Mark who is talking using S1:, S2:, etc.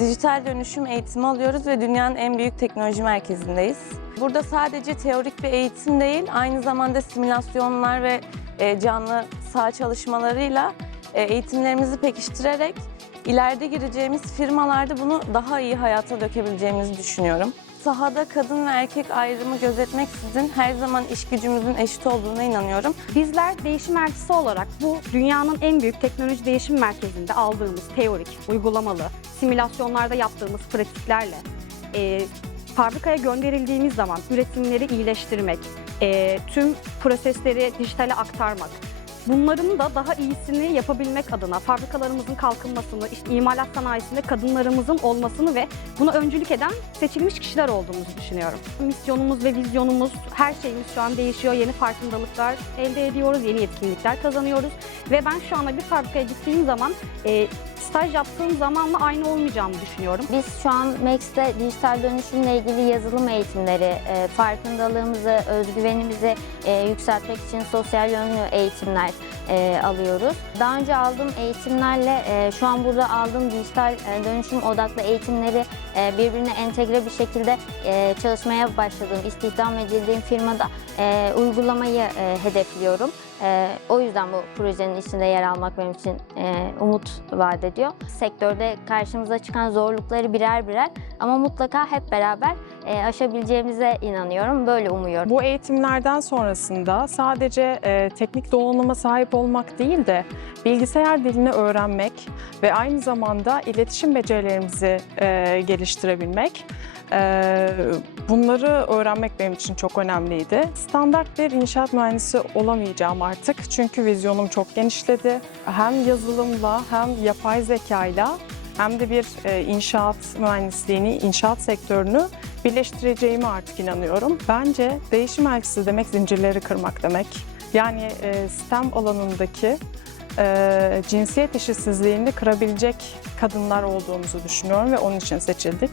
S1: Dijital dönüşüm eğitimi alıyoruz ve dünyanın en büyük teknoloji merkezindeyiz. Burada sadece teorik bir eğitim değil, aynı zamanda simülasyonlar ve e, canlı saha çalışmalarıyla e, eğitimlerimizi pekiştirerek ileride gireceğimiz firmalarda bunu daha iyi hayata dökebileceğimizi düşünüyorum. Sahada kadın ve erkek ayrımı gözetmeksizin her zaman iş gücümüzün eşit olduğuna inanıyorum.
S2: Bizler değişim elçisi olarak bu dünyanın en büyük teknoloji değişim merkezinde aldığımız teorik, uygulamalı, simülasyonlarda yaptığımız pratiklerle e, fabrikaya gönderildiğimiz zaman üretimleri iyileştirmek, e, tüm prosesleri dijitale aktarmak, bunların da daha iyisini yapabilmek adına fabrikalarımızın kalkınmasını, işte imalat sanayisinde kadınlarımızın olmasını ve buna öncülük eden seçilmiş kişiler olduğumuzu düşünüyorum. Misyonumuz ve vizyonumuz, her şeyimiz şu an değişiyor. Yeni farkındalıklar elde ediyoruz, yeni yetkinlikler kazanıyoruz. Ve ben şu anda bir fabrikaya gittiğim zaman e, staj yaptığım zamanla aynı olmayacağımı düşünüyorum.
S3: Biz şu an Max'te dijital dönüşümle ilgili yazılım eğitimleri, e, farkındalığımızı, özgüvenimizi e, yükseltmek için sosyal yönlü eğitimler e, alıyoruz. Daha önce aldığım eğitimlerle e, şu an burada aldığım dijital e, dönüşüm odaklı eğitimleri e, birbirine entegre bir şekilde e, çalışmaya başladığım, istihdam edildiğim firmada e, uygulamayı e, hedefliyorum. E, o yüzden bu projenin içinde yer almak benim için e, umut vaat ediyor. Sektörde karşımıza çıkan zorlukları birer birer ama mutlaka hep beraber e, aşabileceğimize inanıyorum. Böyle umuyorum.
S4: Bu eğitimlerden sonrasında sadece e, teknik donanıma sahip olmak değil de bilgisayar dilini öğrenmek ve aynı zamanda iletişim becerilerimizi e, geliştirebilmek. e, bunları öğrenmek benim için çok önemliydi. Standart bir inşaat mühendisi olamayacağım artık çünkü vizyonum çok genişledi. Hem yazılımla hem yapay zekayla hem de bir e, inşaat mühendisliğini, inşaat sektörünü birleştireceğime artık inanıyorum. Bence değişim elçisi demek zincirleri kırmak demek. Yani e, STEM alanındaki e, cinsiyet eşitsizliğini kırabilecek kadınlar olduğumuzu düşünüyorum ve onun için seçildik.